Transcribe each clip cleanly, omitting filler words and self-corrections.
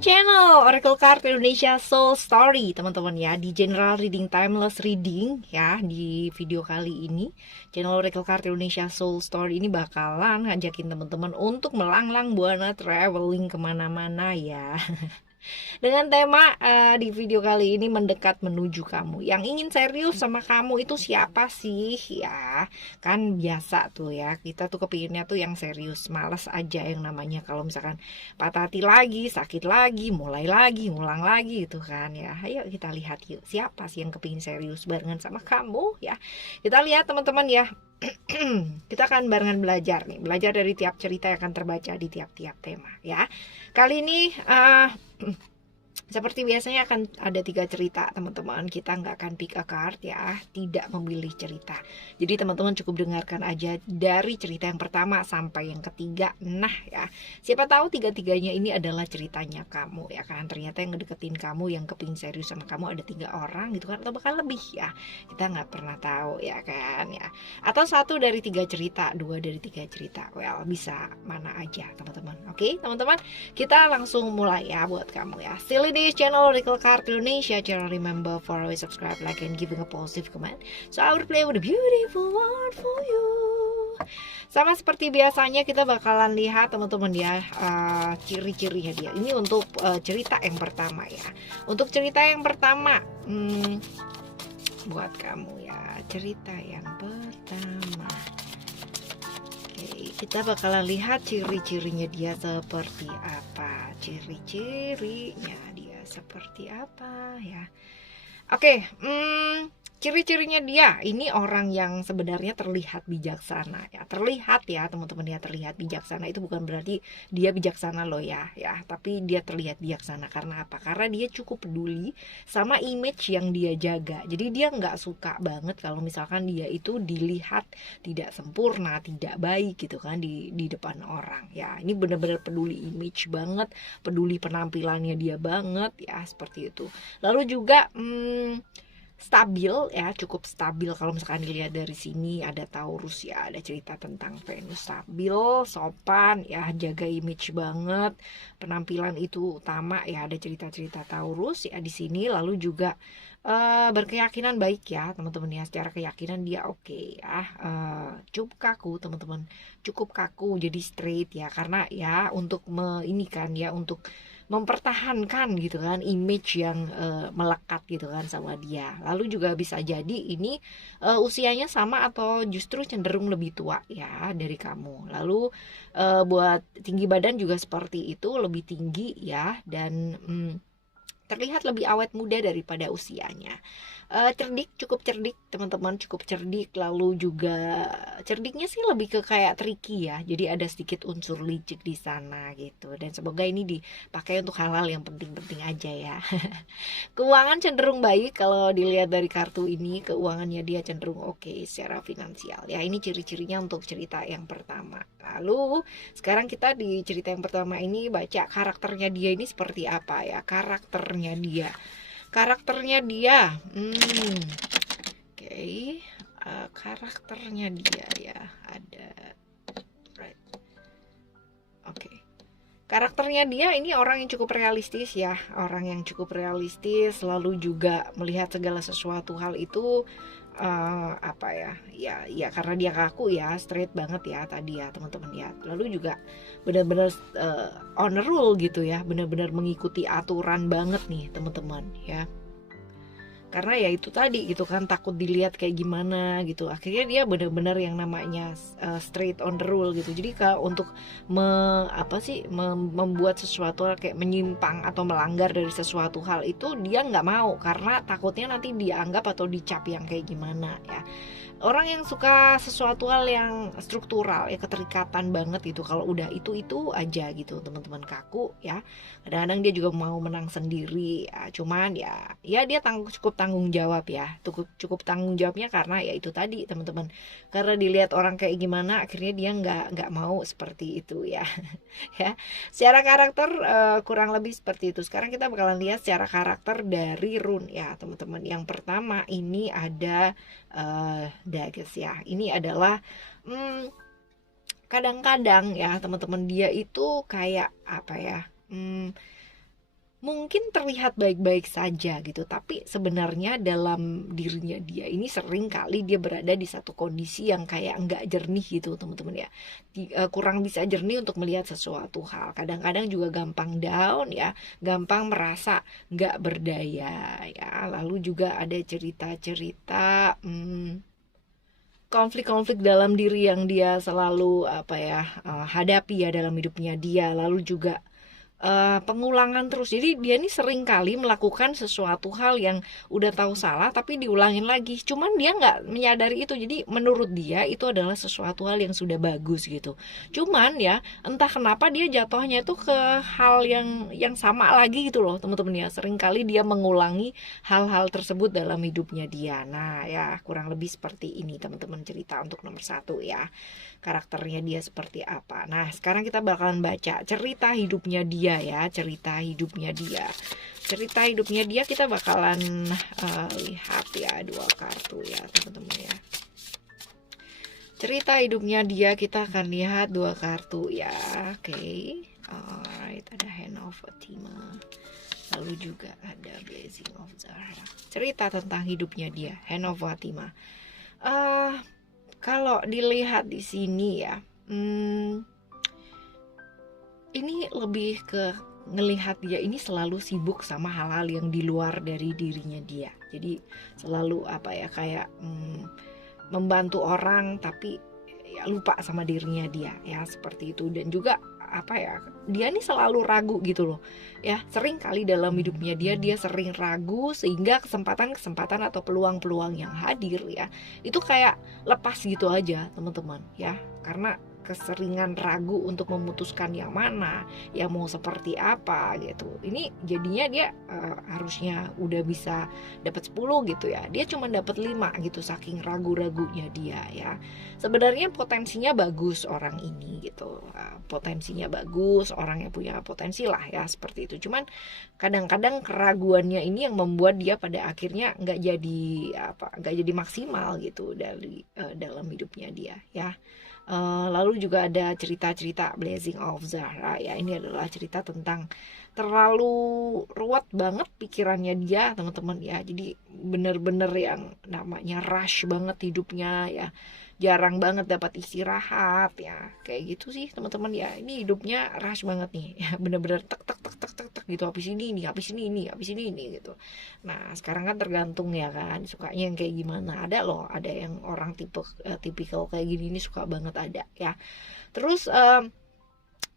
channel Oracle Card Indonesia Soul Story, teman-teman ya. Di General Reading Timeless Reading ya, di video kali ini channel Oracle Card Indonesia Soul Story ini bakalan ngajakin teman-teman untuk melanglang buana traveling kemana-mana ya. Dengan tema di video kali ini mendekat menuju kamu. Yang ingin serius sama kamu itu siapa sih ya? Kan biasa tuh ya, kita tuh kepinginnya tuh yang serius. Males aja yang namanya kalau misalkan patah hati lagi, sakit lagi, mulai lagi, ngulang lagi gitu kan ya. Ayo kita lihat yuk, siapa sih yang kepingin serius barengan sama kamu ya. Kita lihat teman-teman ya. Kita akan barengan belajar nih, belajar dari tiap cerita yang akan terbaca di tiap-tiap tema ya. Kali ini seperti biasanya akan ada 3 cerita teman-teman. Kita nggak akan pick a card ya, tidak memilih cerita. Jadi teman-teman cukup dengarkan aja dari cerita yang pertama sampai yang ketiga. Nah ya, siapa tahu 3-tiganya ini adalah ceritanya kamu ya kan. Ternyata yang ngedeketin kamu, yang kepingin serius sama kamu ada 3 orang gitu kan, atau bahkan lebih ya. Kita nggak pernah tahu ya kan ya. Atau 1 dari 3 cerita, 2 dari 3 cerita. Well, bisa mana aja teman-teman. Oke teman-teman, kita langsung mulai ya buat kamu ya. Still ini channel Oracle Card Indonesia channel. Remember for always subscribe, like, and giving a positive comment, so I will play with a beautiful one for you. Sama seperti biasanya kita bakalan lihat teman-teman ya, ciri-cirinya dia. Ini untuk cerita yang pertama ya. Untuk cerita yang pertama buat kamu ya, cerita yang pertama. Oke, kita bakalan lihat ciri-cirinya dia seperti apa. Ciri-cirinya dia seperti apa ya. Oke, ciri-cirinya dia ini orang yang sebenarnya terlihat bijaksana ya. Terlihat ya teman-teman ya, terlihat bijaksana itu bukan berarti dia bijaksana loh ya, tapi dia terlihat bijaksana karena apa? Karena dia cukup peduli sama image yang dia jaga. Jadi dia nggak suka banget kalau misalkan dia itu dilihat tidak sempurna, tidak baik gitu kan di depan orang ya. Ini benar-benar peduli image banget, peduli penampilannya dia banget ya, seperti itu. Lalu juga stabil ya, cukup stabil. Kalau misalkan dilihat dari sini ada Taurus ya, ada cerita tentang Venus. Stabil, sopan ya, jaga image banget, penampilan itu utama ya, ada cerita-cerita Taurus ya di sini. Lalu juga berkeyakinan baik ya teman-teman ya, secara keyakinan dia oke ya. Cukup kaku teman-teman, cukup kaku, jadi straight ya, karena ya untuk ini kan ya, untuk mempertahankan gitu kan image yang melekat gitu kan sama dia. Lalu juga bisa jadi ini usianya sama atau justru cenderung lebih tua ya dari kamu. Lalu buat tinggi badan juga seperti itu, lebih tinggi ya, dan terlihat lebih awet muda daripada usianya. Cerdik, cukup cerdik teman-teman, cukup cerdik. Lalu juga cerdiknya sih lebih ke kayak tricky ya, jadi ada sedikit unsur licik di sana gitu. Dan semoga ini dipakai untuk hal-hal yang penting-penting aja ya. Keuangan cenderung baik kalau dilihat dari kartu ini, keuangannya dia cenderung oke secara finansial ya. Ini ciri-cirinya untuk cerita yang pertama. Lalu sekarang kita di cerita yang pertama ini baca karakternya dia ini seperti apa ya. Karakternya dia oke. Karakternya dia ya ada, right. Oke. Karakternya dia ini orang yang cukup realistis ya, orang yang cukup realistis, lalu juga melihat segala sesuatu hal itu ya karena dia kaku ya, straight banget ya tadi ya teman-teman ya. Lalu juga benar-benar on a rule gitu ya, benar-benar mengikuti aturan banget nih teman-teman ya. Karena ya itu tadi gitu kan, takut dilihat kayak gimana gitu. Akhirnya dia benar-benar yang namanya straight on the rule gitu. Jadi kalau untuk membuat sesuatu kayak menyimpang atau melanggar dari sesuatu hal itu dia nggak mau, karena takutnya nanti dianggap atau dicap yang kayak gimana ya. Orang yang suka sesuatu hal yang struktural ya, keterikatan banget gitu. Kalau udah itu aja gitu teman-teman, kaku ya. Kadang-kadang dia juga mau menang sendiri ya. Cuman ya dia cukup tanggung jawab ya, cukup tanggung jawabnya karena ya itu tadi teman-teman, karena dilihat orang kayak gimana akhirnya dia nggak mau seperti itu ya. Ya, secara karakter kurang lebih seperti itu. Sekarang kita bakalan lihat secara karakter dari rune ya teman-teman. Yang pertama ini ada Daggers ya. Ini adalah kadang-kadang ya teman-teman, dia itu kayak apa ya, mungkin terlihat baik-baik saja gitu, tapi sebenarnya dalam dirinya dia ini sering kali dia berada di satu kondisi yang kayak nggak jernih gitu teman-teman ya. Kurang bisa jernih untuk melihat sesuatu hal. Kadang-kadang juga gampang down ya, gampang merasa nggak berdaya ya. Lalu juga ada cerita-cerita konflik-konflik dalam diri yang dia selalu hadapi ya dalam hidupnya dia. Lalu juga pengulangan terus. Jadi dia ini sering kali melakukan sesuatu hal yang udah tahu salah tapi diulangin lagi. Cuman dia nggak menyadari itu. Jadi menurut dia itu adalah sesuatu hal yang sudah bagus gitu. Cuman ya entah kenapa dia jatuhnya itu ke hal yang sama lagi gitu loh teman-teman ya. Sering kali dia mengulangi hal-hal tersebut dalam hidupnya dia. Nah ya kurang lebih seperti ini teman-teman cerita untuk nomor 1 ya. Karakternya dia seperti apa. Nah sekarang kita bakalan baca cerita hidupnya dia ya, cerita hidupnya dia. Cerita hidupnya dia kita bakalan lihat ya 2 kartu ya teman-teman ya. Cerita hidupnya dia kita akan lihat 2 kartu ya. Oke. Alright, ada Hand of Fatima. Lalu juga ada Blessing of Zahra. Cerita tentang hidupnya dia, Hand of Fatima. Kalau dilihat di sini ya, ini lebih ke ngelihat dia ini selalu sibuk sama hal-hal yang di luar dari dirinya dia. Jadi selalu kayak membantu orang tapi ya lupa sama dirinya dia ya, seperti itu. Dan juga dia nih selalu ragu gitu loh ya. Sering kali dalam hidupnya dia sering ragu sehingga kesempatan-kesempatan atau peluang-peluang yang hadir ya itu kayak lepas gitu aja teman-teman ya, karena keseringan ragu untuk memutuskan yang mana, yang mau seperti apa gitu. Ini jadinya dia harusnya udah bisa dapat 10 gitu ya. Dia cuma dapat 5 gitu saking ragu-ragunya dia ya. Sebenarnya potensinya bagus orang ini gitu. Potensinya bagus, orang yang punya potensi lah ya seperti itu. Cuman kadang-kadang keraguannya ini yang membuat dia pada akhirnya nggak jadi maksimal gitu dari dalam hidupnya dia ya. Lalu juga ada cerita-cerita Blessing of Zahra ya. Ini adalah cerita tentang terlalu ruwet banget pikirannya dia teman-teman ya. Jadi bener-bener yang namanya rush banget hidupnya ya. Jarang banget dapat istirahat ya. Kayak gitu sih teman-teman ya. Ini hidupnya rush banget nih ya. Bener-bener tek tek tek tek tek tek gitu. Habis ini gitu. Nah sekarang kan tergantung ya kan, sukanya yang kayak gimana. Ada loh, ada yang orang tipikal kayak gini ini suka banget ada ya. Terus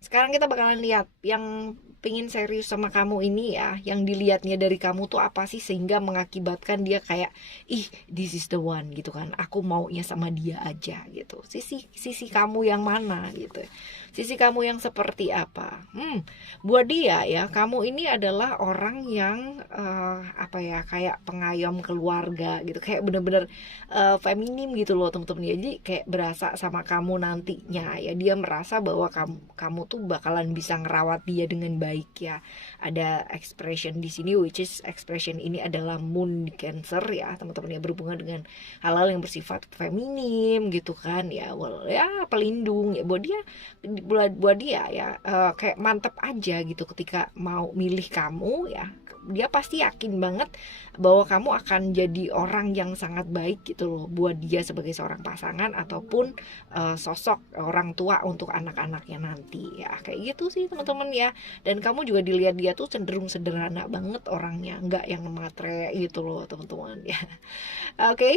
sekarang kita bakalan lihat yang pingin serius sama kamu ini ya, yang dilihatnya dari kamu tuh apa sih sehingga mengakibatkan dia kayak this is the one gitu kan, aku maunya sama dia aja gitu. Sisi kamu yang mana gitu, sisi kamu yang seperti apa. Buat dia ya, kamu ini adalah orang yang kayak pengayom keluarga gitu, kayak bener-bener feminim gitu loh teman-teman ya. Jadi kayak berasa sama kamu nantinya ya, dia merasa bahwa kamu tuh bakalan bisa ngerawat dia dengan baik ya. Ada expression di sini, which is expression ini adalah moon di Cancer ya teman-teman ya, berhubungan dengan hal-hal yang bersifat feminim gitu kan ya. Pelindung ya buat dia ya, kayak mantep aja gitu ketika mau milih kamu ya. Dia pasti yakin banget bahwa kamu akan jadi orang yang sangat baik gitu loh buat dia sebagai seorang pasangan ataupun sosok orang tua untuk anak-anaknya nanti ya. Kayak gitu sih teman-teman ya. Dan kamu juga dilihat dia tuh cenderung sederhana banget orangnya, nggak yang matre gitu loh teman-teman ya. Oke,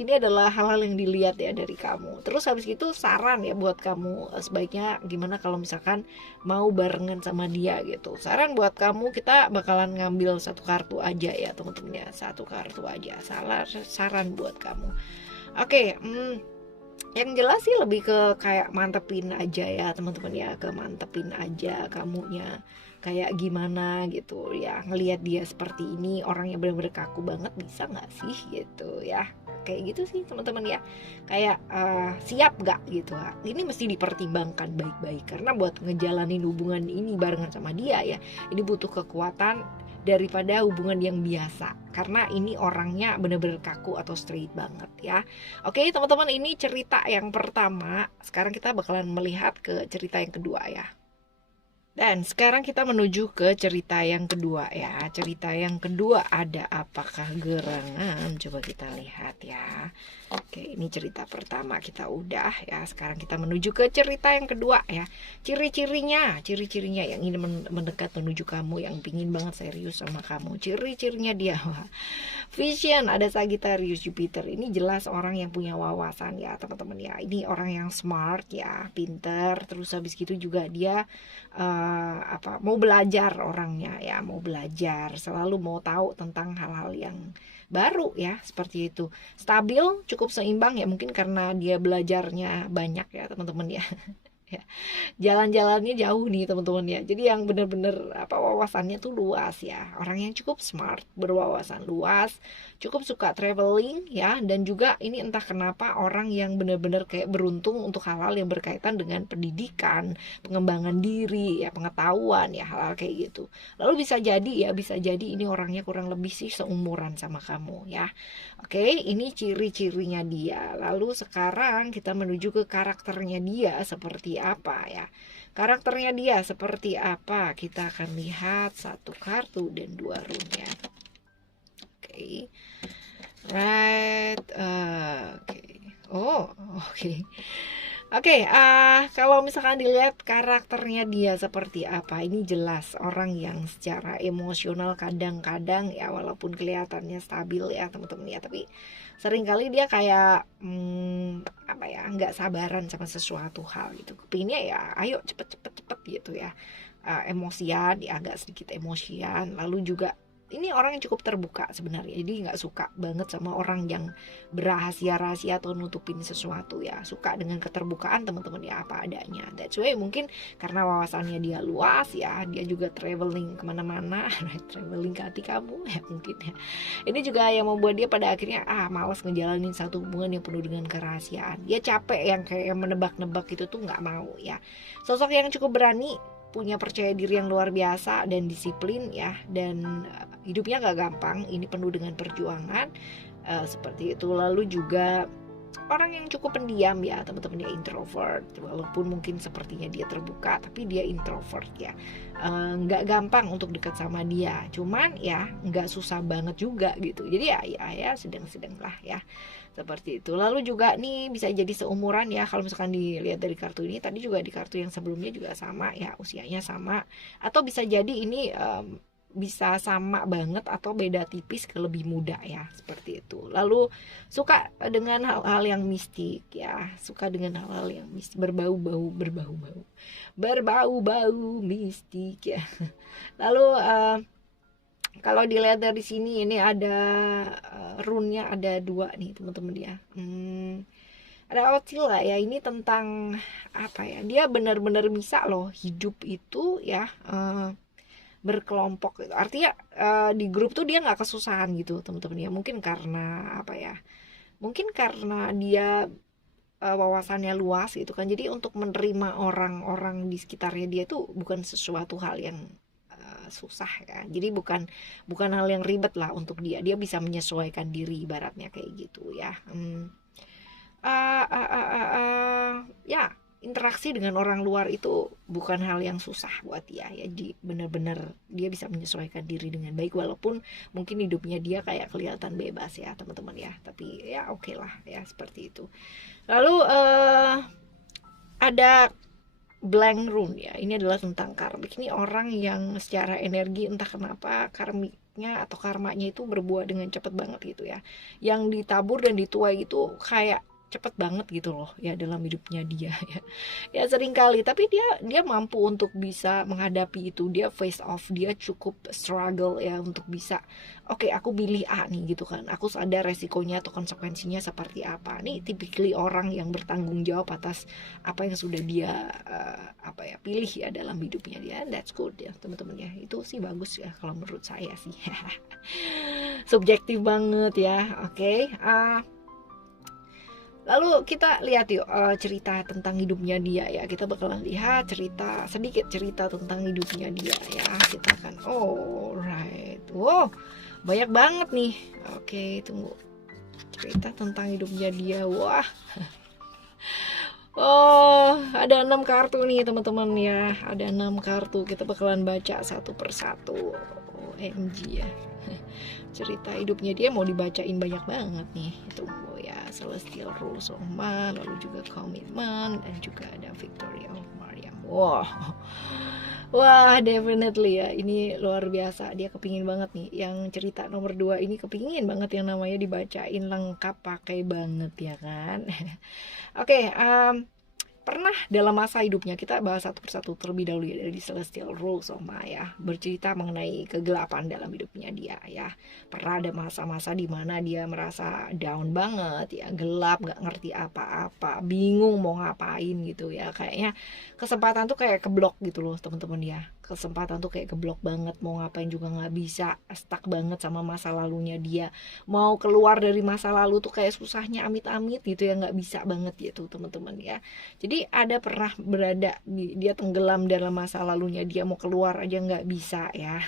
ini adalah hal-hal yang dilihat ya dari kamu. Terus habis itu saran ya buat kamu, sebaiknya gimana kalau misalkan mau barengan sama dia gitu. Saran buat kamu, kita bakalan ngambil 1 kartu aja ya teman-teman ya, 1 kartu aja. Saran buat kamu. Oke, yang jelas sih lebih ke kayak mantepin aja ya teman-teman ya, ke mantepin aja kamunya kayak gimana gitu ya. Ngelihat dia seperti ini, orang yang benar-benar kaku banget, bisa nggak sih gitu ya. Kayak gitu sih teman-teman ya. Kayak siap gak gitu. Ini mesti dipertimbangkan baik-baik, karena buat ngejalanin hubungan ini barengan sama dia ya, ini butuh kekuatan daripada hubungan yang biasa, karena ini orangnya bener-bener kaku atau straight banget ya. Oke teman-teman, ini cerita yang pertama. Sekarang kita bakalan melihat ke cerita yang kedua ya. Dan sekarang kita menuju ke cerita yang kedua ya. Cerita yang kedua ada apakah gerangan? Coba kita lihat ya. Oke, ini cerita pertama kita udah ya. Sekarang kita menuju ke cerita yang kedua ya. Ciri-cirinya yang ingin mendekat menuju kamu, yang pingin banget serius sama kamu. Ciri-cirinya dia. Wah. Vision ada Sagittarius Jupiter. Ini jelas orang yang punya wawasan ya, teman-teman ya. Ini orang yang smart ya, pinter. Terus habis gitu juga dia mau belajar orangnya ya, mau belajar, selalu mau tahu tentang hal-hal yang baru ya, seperti itu. Stabil, cukup seimbang ya, mungkin karena dia belajarnya banyak ya teman-teman ya. Ya, jalan-jalannya jauh nih teman-teman ya, jadi yang bener-bener wawasannya tuh luas ya, orang yang cukup smart, berwawasan luas, cukup suka traveling ya, dan juga ini entah kenapa orang yang bener-bener kayak beruntung untuk hal-hal yang berkaitan dengan pendidikan, pengembangan diri ya, pengetahuan ya, hal-hal kayak gitu. Lalu bisa jadi ini orangnya kurang lebih sih seumuran sama kamu ya. Oke, ini ciri-cirinya dia. Lalu sekarang kita menuju ke karakternya dia seperti apa ya. Karakternya dia seperti apa? Kita akan lihat satu kartu dan dua runnya. Oke. Right. Oke. Oh, oke. Oke, kalau misalkan dilihat karakternya dia seperti apa, ini jelas orang yang secara emosional kadang-kadang ya, walaupun kelihatannya stabil ya teman-teman ya, tapi seringkali dia kayak nggak sabaran sama sesuatu hal gitu. Kepinginnya ya, ayo cepet gitu ya, emosian, ya agak sedikit emosian, lalu juga ini orang yang cukup terbuka sebenarnya, jadi nggak suka banget sama orang yang berahasia-rahasia atau nutupin sesuatu ya, suka dengan keterbukaan teman-teman ya, apa adanya. That's why mungkin karena wawasannya dia luas ya, dia juga traveling kemana-mana, traveling ke hati kamu ya mungkin ya. Ini juga yang membuat dia pada akhirnya malas ngejalanin satu hubungan yang penuh dengan kerahasiaan. Dia capek yang kayak menebak-nebak itu tuh, nggak mau ya. Sosok yang cukup berani, punya percaya diri yang luar biasa dan disiplin ya, dan hidupnya gak gampang, ini penuh dengan perjuangan seperti itu. Lalu juga orang yang cukup pendiam ya teman-teman ya, introvert, walaupun mungkin sepertinya dia terbuka tapi dia introvert ya, nggak gampang untuk dekat sama dia, cuman ya nggak susah banget juga gitu, jadi ya sedang-sedang lah ya, seperti itu. Lalu juga nih bisa jadi seumuran ya, kalau misalkan dilihat dari kartu ini, tadi juga di kartu yang sebelumnya juga sama ya, usianya sama, atau bisa jadi ini bisa sama banget atau beda tipis ke lebih muda ya, seperti itu. Lalu suka dengan hal-hal yang mistik ya, suka dengan hal-hal yang mistik, berbau-bau mistik ya. Lalu kalau dilihat dari sini, ini ada runnya ada dua nih teman-teman ya. Ada Otila ya, ini tentang apa ya, dia benar-benar bisa loh hidup itu ya, berkelompok gitu. Artinya di grup tuh dia nggak kesusahan gitu teman-teman ya. Mungkin karena apa ya, mungkin karena dia wawasannya luas gitu kan, jadi untuk menerima orang-orang di sekitarnya dia tuh bukan sesuatu hal yang susah ya. Jadi bukan hal yang ribet lah untuk dia bisa menyesuaikan diri, ibaratnya kayak gitu ya. Ya, interaksi dengan orang luar itu bukan hal yang susah buat dia ya. Jadi benar-benar dia bisa menyesuaikan diri dengan baik, walaupun mungkin hidupnya dia kayak kelihatan bebas ya teman-teman ya, tapi ya oke lah ya, seperti itu. Lalu ada blank rune ya, ini adalah tentang karmik. Ini orang yang secara energi entah kenapa karmiknya atau karmanya itu berbuah dengan cepet banget gitu ya, yang ditabur dan dituai gitu kayak cepet banget gitu loh ya dalam hidupnya dia ya sering kali, tapi dia mampu untuk bisa menghadapi itu, dia face off, dia cukup struggle ya untuk bisa oke, aku pilih A nih gitu kan, aku sadar resikonya atau konsekuensinya seperti apa. Nih typically orang yang bertanggung jawab atas apa yang sudah dia pilih ya dalam hidupnya dia. That's good ya teman-teman ya, itu sih bagus ya kalau menurut saya sih. Subjektif banget ya. Oke. Lalu kita lihat yuk cerita tentang hidupnya dia ya. Kita bakalan lihat sedikit cerita tentang hidupnya dia ya. Kita akan alright. Wow, banyak banget nih. Oke, tunggu. Cerita tentang hidupnya dia. Wah. Oh, ada 6 kartu nih teman-teman ya. Ada 6 kartu. Kita bakalan baca satu persatu. OMG ya. Cerita hidupnya dia mau dibacain banyak banget nih. Itu ya, Celestial Rules of Man, lalu juga Commitment, dan juga ada Victory of Mariam. Wow. Wah, definitely ya. Ini luar biasa. Dia kepingin banget nih. Yang cerita nomor 2 ini kepingin banget yang namanya dibacain lengkap, pakai banget ya kan. Oke, pernah dalam masa hidupnya, kita bahas satu persatu terlebih dahulu ya dari Celestial Rules of Maya, bercerita mengenai kegelapan dalam hidupnya dia ya. Pernah ada masa-masa di mana dia merasa down banget ya, gelap, gak ngerti apa-apa, bingung mau ngapain gitu ya. Kayaknya kesempatan tuh kayak keblok gitu loh teman-teman ya. Kesempatan tuh kayak keblok banget, mau ngapain juga gak bisa, stuck banget sama masa lalunya dia. Mau keluar dari masa lalu tuh kayak susahnya amit-amit gitu ya, gak bisa banget gitu teman-teman ya. Jadi ada pernah berada dia tenggelam dalam masa lalunya, dia mau keluar aja nggak bisa ya.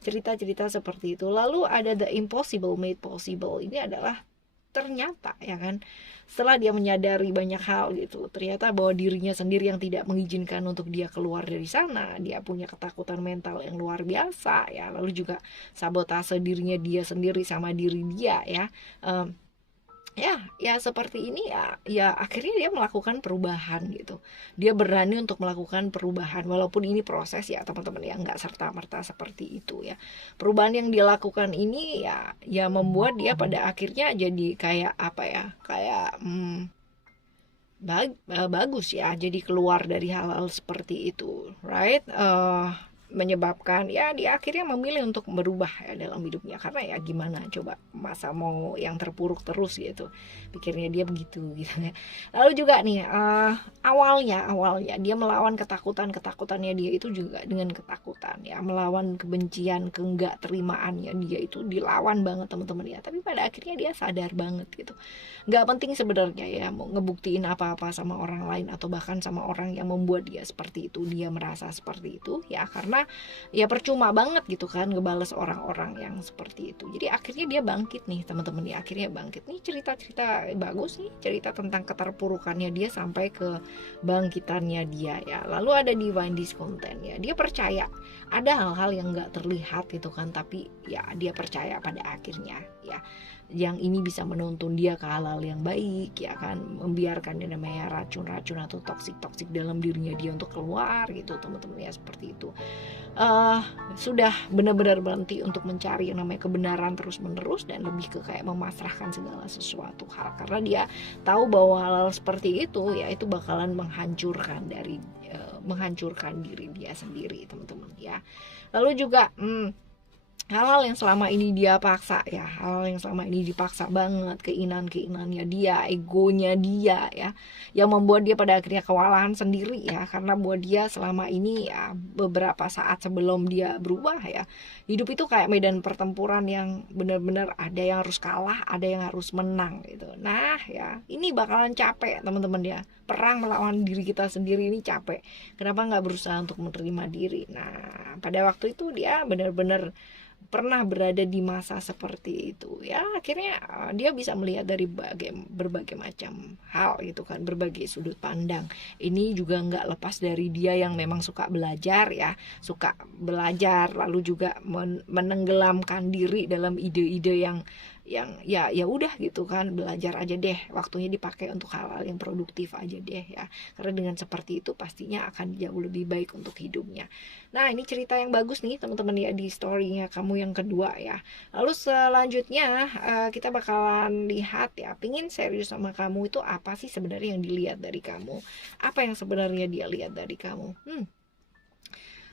Cerita-cerita seperti itu. Lalu ada the impossible made possible. Ini adalah ternyata ya kan, setelah dia menyadari banyak hal gitu, ternyata bahwa dirinya sendiri yang tidak mengizinkan untuk dia keluar dari sana. Dia punya ketakutan mental yang luar biasa ya, lalu juga sabotase dirinya dia sendiri sama diri dia ya. Ya seperti ini ya akhirnya dia melakukan perubahan gitu. Dia berani untuk melakukan perubahan walaupun ini proses ya teman-teman ya, nggak serta-merta seperti itu ya. Perubahan yang dia lakukan ini ya membuat dia pada akhirnya jadi kayak apa ya, kayak bagus ya, jadi keluar dari hal-hal seperti itu, right? Menyebabkan ya dia akhirnya memilih untuk berubah ya dalam hidupnya, karena ya gimana coba, masa mau yang terpuruk terus gitu, pikirnya dia begitu gitu ya. Lalu juga nih awalnya dia melawan ketakutannya dia itu juga dengan ketakutan ya, melawan kebencian, keenggak terimaannya dia itu dilawan banget teman-teman ya. Tapi pada akhirnya dia sadar banget gitu, nggak penting sebenarnya ya mau ngebuktiin apa-apa sama orang lain atau bahkan sama orang yang membuat dia seperti itu, dia merasa seperti itu ya, karena ya percuma banget gitu kan ngebales orang-orang yang seperti itu. Jadi akhirnya dia bangkit nih teman-teman ya, akhirnya bangkit nih. Cerita-cerita bagus nih, cerita tentang keterpurukannya dia sampai ke bangkitannya dia ya. Lalu ada divine discontent ya, dia percaya ada hal-hal yang nggak terlihat gitu kan, tapi ya dia percaya pada akhirnya ya yang ini bisa menuntun dia ke hal-hal yang baik ya kan, membiarkan yang namanya racun-racun atau toksik-toksik dalam dirinya dia untuk keluar gitu teman-teman ya, seperti itu. Sudah benar-benar berhenti untuk mencari yang namanya kebenaran terus-menerus dan lebih ke kayak memasrahkan segala sesuatu hal, karena dia tahu bahwa hal-hal seperti itu ya itu bakalan menghancurkan diri dia sendiri teman-teman ya. Lalu juga hal-hal yang selama ini dia paksa ya, hal yang selama ini dipaksa banget, keinginannya dia, egonya dia ya, yang membuat dia pada akhirnya kewalahan sendiri ya, karena buat dia selama ini ya beberapa saat sebelum dia berubah ya, hidup itu kayak medan pertempuran yang benar-benar ada yang harus kalah, ada yang harus menang gitu. Nah ya ini bakalan capek teman-teman ya, perang melawan diri kita sendiri ini capek. Kenapa nggak berusaha untuk menerima diri? Nah pada waktu itu dia benar-benar pernah berada di masa seperti itu ya, akhirnya dia bisa melihat dari berbagai macam hal gitu kan, berbagai sudut pandang. Ini juga nggak lepas dari dia yang memang suka belajar ya, lalu juga menenggelamkan diri dalam ide-ide yang ya udah gitu kan, belajar aja deh, waktunya dipakai untuk hal-hal yang produktif aja deh ya, karena dengan seperti itu pastinya akan jauh lebih baik untuk hidupnya. Nah ini cerita yang bagus nih teman-teman ya di storynya kamu yang kedua ya. Lalu selanjutnya kita bakalan lihat ya, pingin serius sama kamu itu apa sih sebenarnya yang dilihat dari kamu, apa yang sebenarnya dia lihat dari kamu.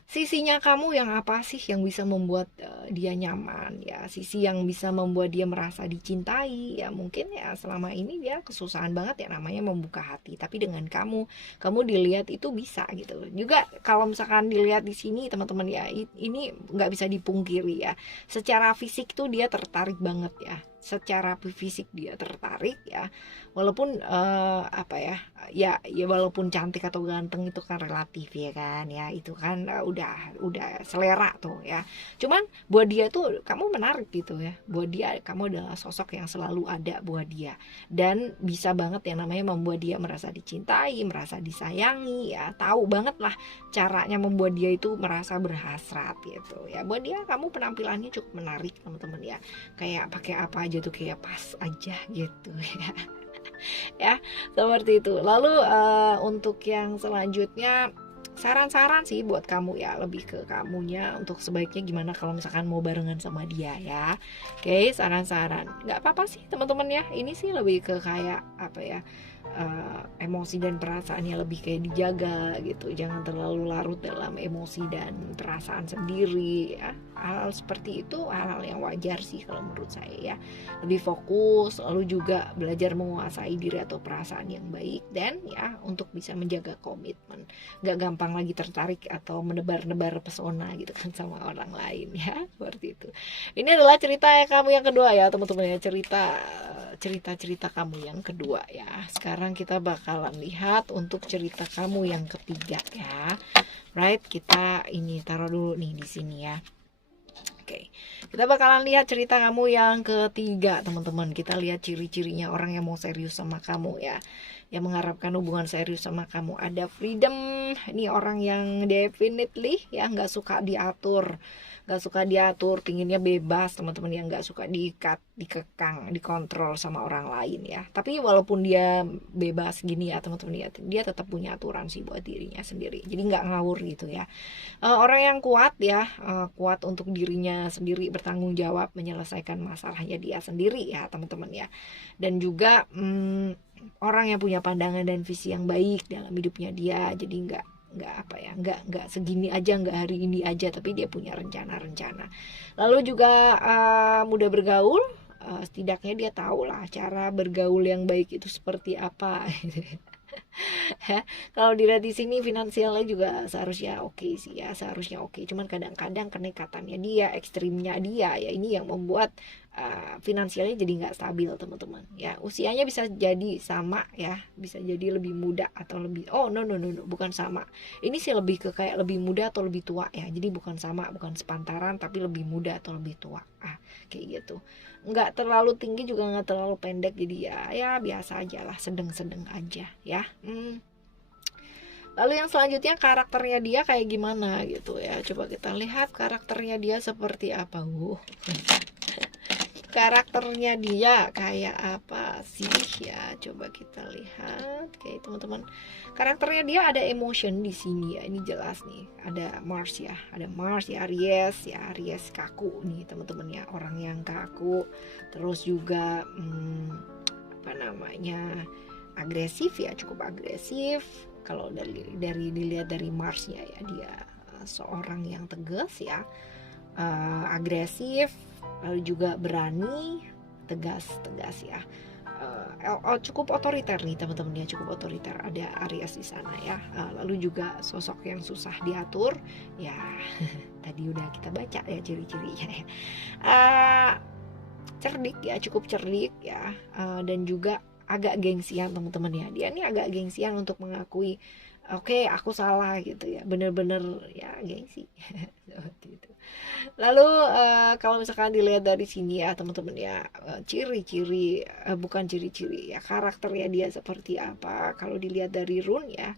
Sisinya kamu yang apa sih yang bisa membuat dia nyaman ya, sisi yang bisa membuat dia merasa dicintai ya. Mungkin ya selama ini dia kesusahan banget ya namanya membuka hati, tapi dengan kamu dilihat itu bisa gitu. Juga kalau misalkan dilihat di sini teman-teman ya, ini nggak bisa dipungkiri ya, secara fisik tuh dia tertarik banget ya secara fisik dia tertarik ya, walaupun apa ya walaupun cantik atau ganteng itu kan relatif ya kan, ya itu kan udah selera tuh ya. Cuman buat dia tuh kamu menarik gitu ya, buat dia kamu adalah sosok yang selalu ada buat dia, dan bisa banget yang namanya membuat dia merasa dicintai, merasa disayangi ya, tahu banget lah caranya membuat dia itu merasa berhasrat gitu ya. Buat dia kamu penampilannya cukup menarik teman-teman ya, kayak pakai apa aja tuh kayak pas aja gitu ya. Ya seperti itu. Lalu untuk yang selanjutnya, saran-saran sih buat kamu ya, lebih ke kamunya untuk sebaiknya gimana kalau misalkan mau barengan sama dia ya. Oke, saran-saran nggak apa-apa sih teman-teman ya, ini sih lebih ke kayak apa ya, emosi dan perasaannya lebih kayak dijaga gitu, jangan terlalu larut dalam emosi dan perasaan sendiri ya. Hal seperti itu hal-hal yang wajar sih kalau menurut saya ya. Lebih fokus, lalu juga belajar menguasai diri atau perasaan yang baik, dan ya untuk bisa menjaga komitmen, gak gampang lagi tertarik atau menebar-nebar pesona gitu kan sama orang lain ya, seperti itu. Ini adalah cerita kamu yang kedua ya teman-teman ya, cerita kamu yang kedua ya. Sekarang kita bakalan lihat untuk cerita kamu yang ketiga ya. Right, kita ini taruh dulu nih di sini ya. Oke, kita bakalan lihat cerita kamu yang ketiga teman-teman. Kita lihat ciri-cirinya orang yang mau serius sama kamu ya, yang mengharapkan hubungan serius sama kamu. Ada freedom, ini orang yang definitely ya nggak suka diatur, pinginnya bebas teman-teman, yang nggak suka diikat, dikekang, dikontrol sama orang lain ya. Tapi walaupun dia bebas gini ya teman-teman ya, dia tetap punya aturan sih buat dirinya sendiri, jadi nggak ngawur gitu ya. Orang yang kuat ya, kuat untuk dirinya sendiri, bertanggung jawab menyelesaikan masalahnya dia sendiri ya teman-teman ya. Dan juga orang yang punya pandangan dan visi yang baik dalam hidupnya dia, jadi nggak segini aja, nggak hari ini aja, tapi dia punya rencana-rencana. Lalu juga mudah bergaul, setidaknya dia tahu lah cara bergaul yang baik itu seperti apa. Kalau dilihat di sini finansialnya juga seharusnya oke sih ya, seharusnya oke. Cuman kadang-kadang kenekatannya dia, ekstrimnya dia ya, ini yang membuat finansialnya jadi nggak stabil teman-teman ya. Usianya bisa jadi sama ya, bisa jadi lebih muda atau lebih, no, bukan sama. Ini sih lebih ke kayak lebih muda atau lebih tua ya, jadi bukan sama, bukan sepantaran, tapi lebih muda atau lebih tua, kayak gitu. Nggak terlalu tinggi juga nggak terlalu pendek, jadi ya biasa aja lah, sedang-sedang aja ya. Lalu yang selanjutnya, karakternya dia kayak gimana gitu ya, coba kita lihat karakternya dia seperti apa. Karakternya dia kayak apa sih ya, coba kita lihat. Oke teman-teman, karakternya dia ada emotion di sini ya, ini jelas nih, ada Mars ya, Aries kaku nih teman-teman ya, orang yang kaku. Terus juga apa namanya, agresif ya, cukup agresif. Kalau dari dilihat dari Marsnya ya, dia seorang yang tegas ya, agresif, lalu juga berani, tegas ya, cukup otoriter nih teman-teman ya, cukup otoriter. Ada Aries di sana ya. Lalu juga sosok yang susah diatur ya. Tadi udah kita baca ya ciri-cirinya ya. Cerdik ya, cukup cerdik ya, dan juga agak gengsian teman-teman ya. Dia nih agak gengsian untuk mengakui, oke, aku salah gitu ya, bener-bener ya gengsi. Seperti itu. Lalu kalau misalkan dilihat dari sini ya teman-teman ya, ciri-ciri, bukan ciri-ciri ya, karakternya dia seperti apa. Kalau dilihat dari rune ya,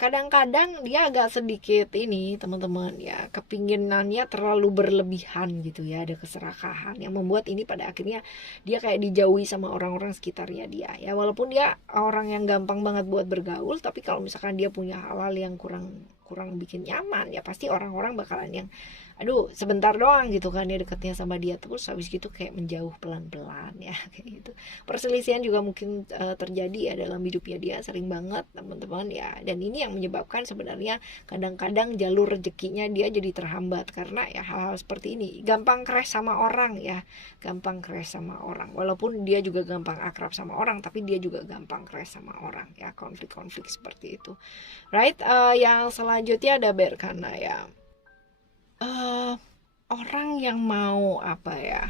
kadang-kadang dia agak sedikit ini teman-teman ya, kepinginannya terlalu berlebihan gitu ya, ada keserakahan yang membuat ini pada akhirnya dia kayak dijauhi sama orang-orang sekitarnya dia ya. Walaupun dia orang yang gampang banget buat bergaul, tapi kalau misalkan dia punya hal-hal yang kurang bikin nyaman ya, pasti orang-orang bakalan yang aduh sebentar doang gitu kan ya deketnya sama dia, terus habis gitu kayak menjauh pelan-pelan ya, kayak gitu. Perselisihan juga mungkin terjadi ya dalam hidupnya dia, sering banget teman-teman ya. Dan ini yang menyebabkan sebenarnya kadang-kadang jalur rezekinya dia jadi terhambat karena ya hal-hal seperti ini. Gampang crash sama orang ya, walaupun dia juga gampang akrab sama orang, tapi dia juga gampang crash sama orang ya, konflik-konflik seperti itu. Right, yang selanjutnya ada Berkana ya. orang yang mau apa ya,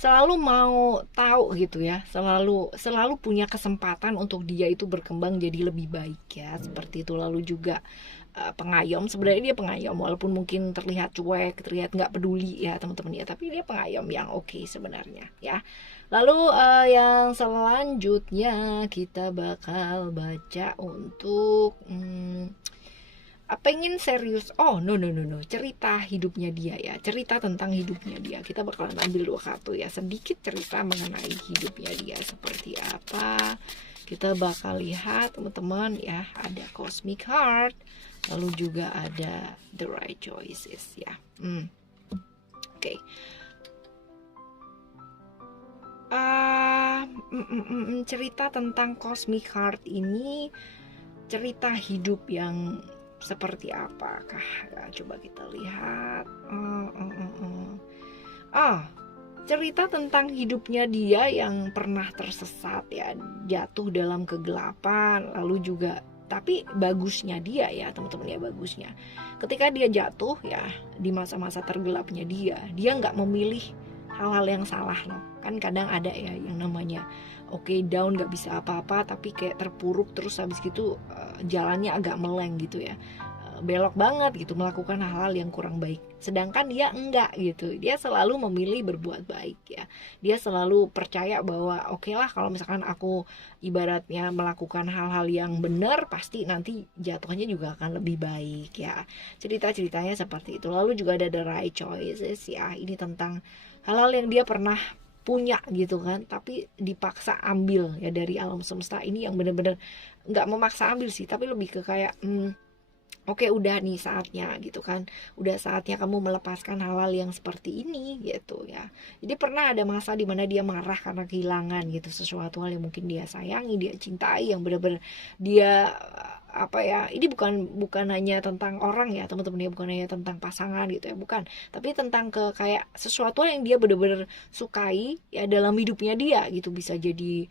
selalu mau tahu gitu ya, selalu selalu punya kesempatan untuk dia itu berkembang jadi lebih baik ya, seperti itu. Lalu juga pengayom, sebenarnya dia pengayom walaupun mungkin terlihat cuek, terlihat nggak peduli ya teman-teman ya, tapi dia pengayom yang oke sebenarnya ya. Lalu yang selanjutnya kita bakal baca untuk pengen serius. Oh, no, cerita hidupnya dia ya, cerita tentang hidupnya dia. Kita bakalan ambil 2 kartu ya, sedikit cerita mengenai hidupnya dia seperti apa. Kita bakal lihat teman-teman ya, ada Cosmic Heart, lalu juga ada The Right Choices ya. Oke. Cerita tentang Cosmic Heart ini cerita hidup yang seperti apakah ya, coba kita lihat. Cerita tentang hidupnya dia yang pernah tersesat ya, jatuh dalam kegelapan, lalu juga tapi bagusnya dia ya teman-teman ya, bagusnya ketika dia jatuh ya di masa-masa tergelapnya dia nggak memilih hal-hal yang salah loh. Kan kadang ada ya yang namanya down, nggak bisa apa-apa, tapi kayak terpuruk terus habis gitu jalannya agak meleng gitu ya, belok banget gitu, melakukan hal-hal yang kurang baik. Sedangkan dia enggak gitu, dia selalu memilih berbuat baik ya. Dia selalu percaya bahwa oke lah, kalau misalkan aku ibaratnya melakukan hal-hal yang benar, pasti nanti jatuhnya juga akan lebih baik ya. Cerita-ceritanya seperti itu. Lalu juga ada The Right Choices ya, ini tentang hal-hal yang dia pernah punya gitu kan, tapi dipaksa ambil ya dari alam semesta ini, yang bener-bener nggak memaksa ambil sih, tapi lebih ke kayak oke, udah nih saatnya gitu kan, udah saatnya kamu melepaskan hal-hal yang seperti ini gitu ya. Jadi pernah ada masa dimana dia marah karena kehilangan gitu sesuatu hal yang mungkin dia sayangi, dia cintai, yang bener-bener dia apa ya, ini bukan hanya tentang orang ya teman-teman ya, bukan hanya tentang pasangan gitu ya, bukan, tapi tentang kayak sesuatu yang dia benar-benar sukai ya dalam hidupnya dia gitu. Bisa jadi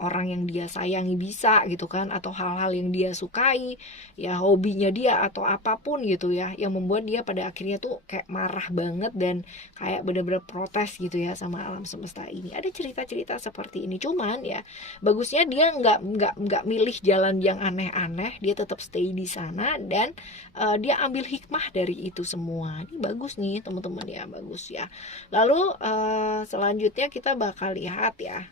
orang yang dia sayangi, bisa gitu kan, atau hal-hal yang dia sukai ya, hobinya dia atau apapun gitu ya, yang membuat dia pada akhirnya tuh kayak marah banget dan kayak benar-benar protes gitu ya sama alam semesta ini. Ada cerita-cerita seperti ini, cuman ya bagusnya dia nggak milih jalan yang aneh-aneh, dia tetap stay di sana dan dia ambil hikmah dari itu semua. Ini bagus nih teman-teman ya, bagus ya. Lalu selanjutnya kita bakal lihat ya,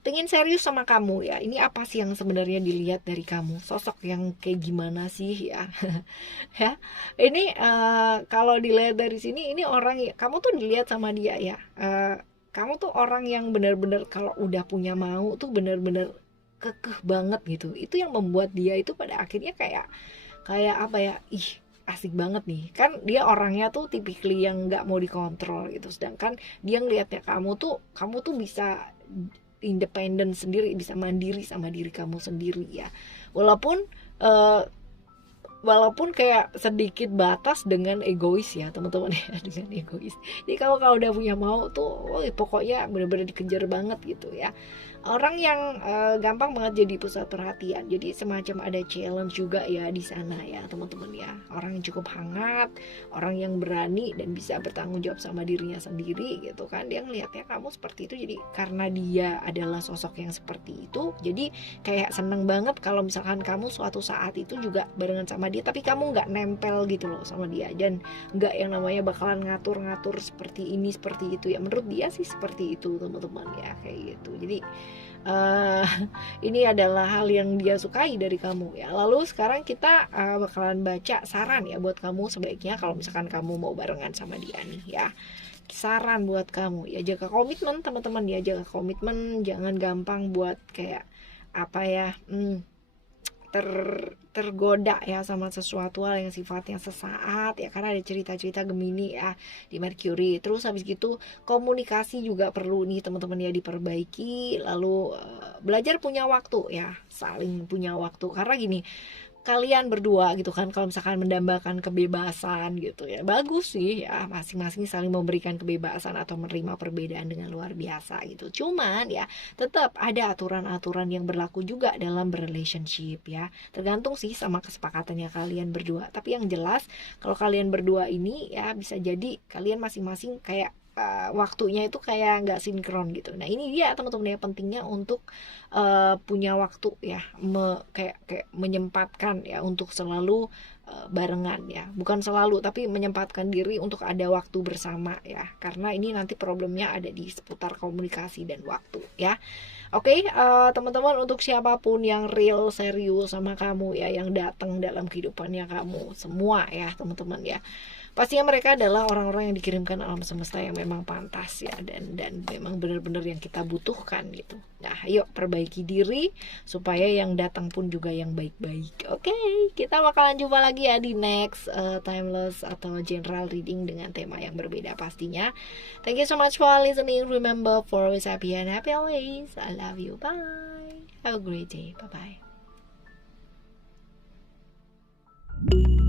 pengen serius sama kamu ya, ini apa sih yang sebenarnya dilihat dari kamu, sosok yang kayak gimana sih ya. Ya, ini kalau dilihat dari sini, ini orang kamu tuh dilihat sama dia ya, kamu tuh orang yang benar-benar kalau udah punya mau tuh benar-benar kekeh banget gitu. Itu yang membuat dia itu pada akhirnya kayak apa ya, asik banget nih kan. Dia orangnya tuh typically yang nggak mau dikontrol gitu, sedangkan dia ngelihatnya kamu tuh bisa independen sendiri, bisa mandiri sama diri kamu sendiri ya, walaupun kayak sedikit batas dengan egois ya teman-teman ya, dengan egois. Jadi kalau udah punya mau tuh pokoknya benar-benar dikejar banget gitu ya. Orang yang gampang banget jadi pusat perhatian, jadi semacam ada challenge juga ya di sana ya teman-teman ya. Orang yang cukup hangat, orang yang berani dan bisa bertanggung jawab sama dirinya sendiri gitu kan. Dia ngelihatnya kamu seperti itu, jadi karena dia adalah sosok yang seperti itu, jadi kayak seneng banget kalau misalkan kamu suatu saat itu juga barengan sama dia, tapi kamu nggak nempel gitu loh sama dia, dan nggak yang namanya bakalan ngatur-ngatur seperti ini seperti itu ya. Menurut dia sih seperti itu teman-teman ya, kayak gitu. Jadi ini adalah hal yang dia sukai dari kamu ya. Lalu sekarang kita bakalan baca saran ya buat kamu, sebaiknya kalau misalkan kamu mau barengan sama dia nih ya. Saran buat kamu ya, jaga komitmen teman-teman ya, jaga komitmen, jangan gampang buat kayak apa ya, tergoda ya sama sesuatu hal yang sifatnya sesaat ya, karena ada cerita-cerita Gemini ya di Mercury. Terus habis gitu komunikasi juga perlu nih teman-teman ya diperbaiki. Lalu belajar punya waktu ya, saling punya waktu, karena gini, kalian berdua gitu kan, kalau misalkan mendambakan kebebasan gitu ya, bagus sih ya, masing-masing saling memberikan kebebasan atau menerima perbedaan dengan luar biasa gitu. Cuman ya tetap ada aturan-aturan yang berlaku juga dalam berrelationship ya, tergantung sih sama kesepakatannya kalian berdua. Tapi yang jelas kalau kalian berdua ini ya bisa jadi kalian masing-masing kayak waktunya itu kayak nggak sinkron gitu. Nah ini dia teman-teman ya, pentingnya untuk punya waktu ya, kayak menyempatkan ya untuk selalu barengan ya, bukan selalu tapi menyempatkan diri untuk ada waktu bersama ya, karena ini nanti problemnya ada di seputar komunikasi dan waktu ya. Oke, teman-teman, untuk siapapun yang real serius sama kamu ya, yang datang dalam kehidupannya kamu semua ya teman-teman ya, pastinya mereka adalah orang-orang yang dikirimkan alam semesta yang memang pantas ya, dan memang benar-benar yang kita butuhkan gitu. Nah, yuk perbaiki diri supaya yang datang pun juga yang baik-baik. Oke, kita bakalan jumpa lagi ya di next timeless atau general reading dengan tema yang berbeda pastinya. Thank you so much for listening. Remember, for always happy and happy always. I love you. Bye. Have a great day. Bye bye.